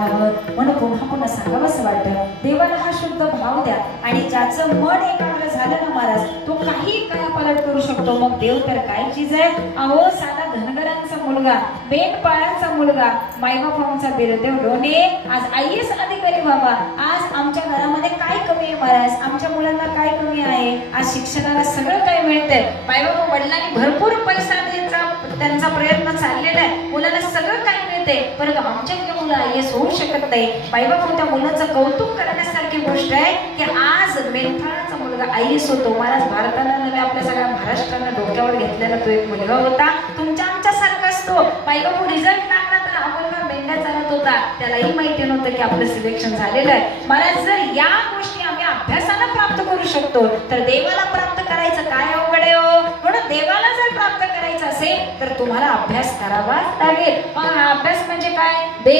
आहोत म्हणून पुन्हा पुन्हा सांगावंसं वाटतं, देवाला हा शुद्ध भाव द्या. आणि ज्याचं मन एकाग्र झालं ना महाराज, तो काही कायापालट करू शकतो. मग देव तर काय चीज आहे. अहो साधा धनगरांचा मुलगा, बेंडपाळांचा मुलगा, मायबापांचा बिरदेव डोने आज IAS अधिकारी बाबा. आज आमच्या घरामध्ये काय कमी आहे महाराज, आमच्या मुलांना काय कमी आहे. आज शिक्षणाला सगळं काय मिळतंय. मायबाबा वडिलांनी भरपूर पैसा द्यायचा त्यांचा प्रयत्न चाललेला आहे, मुलाला सगळं काय मिळते, परंतु आमच्याकडे मुलं IAS होऊ शकत नाही. मायबाबा त्या मुलाचं कौतुक करण्यासारखी गोष्ट आहे की आज मेंढपाळाचा मुलगा IAS होतो. महाराज भारताला नव्हे आपल्या सगळ्या महाराष्ट्राला डोक्यावर घेतलेला तो एक मुलगा होता. तुमच्या आमच्यासारखाच तो. मायबाबू रिझल्ट लागला तर हा मुलगा मेंढ्या चालत होता, त्यालाही माहिती नव्हतं की आपलं सिलेक्शन झालेलं आहे. महाराज जर या गोष्टी आम्ही अभ्यासानं प्राप्त करू शकतो तर देवाला प्राप्त करायचं काय अवघड आहे हो. म्हणून देवाला जर प्राप्त करायचं असेल तर तुम्हाला अभ्यास करावाच लागेल. मग हा अभ्यास म्हणजे काय, बे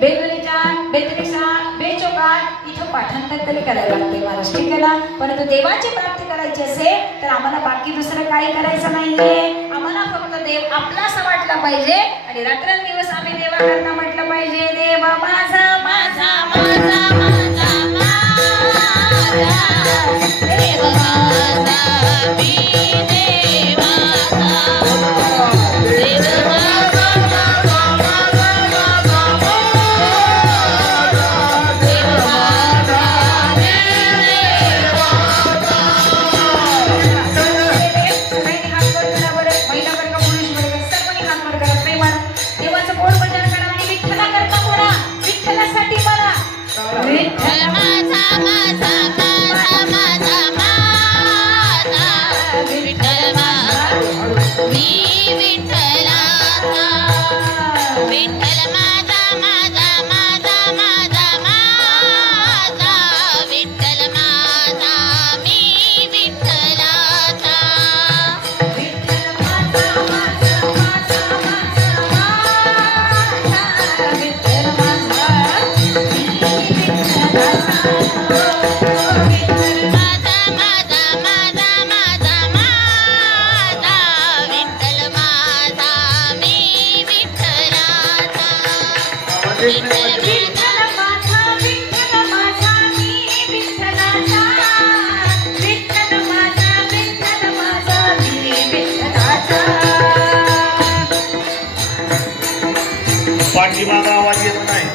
बेगुलीचा बेतरिक्षा बेचोकाट इथं पाठांतर तरी करायला लागते महाराज, ठीक आहे ना. परंतु देवाची प्राप्ती करायची असेल तर आम्हाला बाकी दुसरं काही करायचं नाहीये. आम्हाला फक्त देव आपलासा वाटला पाहिजे आणि रात्रंदिवस आम्ही देवाकरता म्हटलं पाहिजे, देव माझा माझा माझा माझा देव माझा मी पाठीमागा आवाज येत नाही.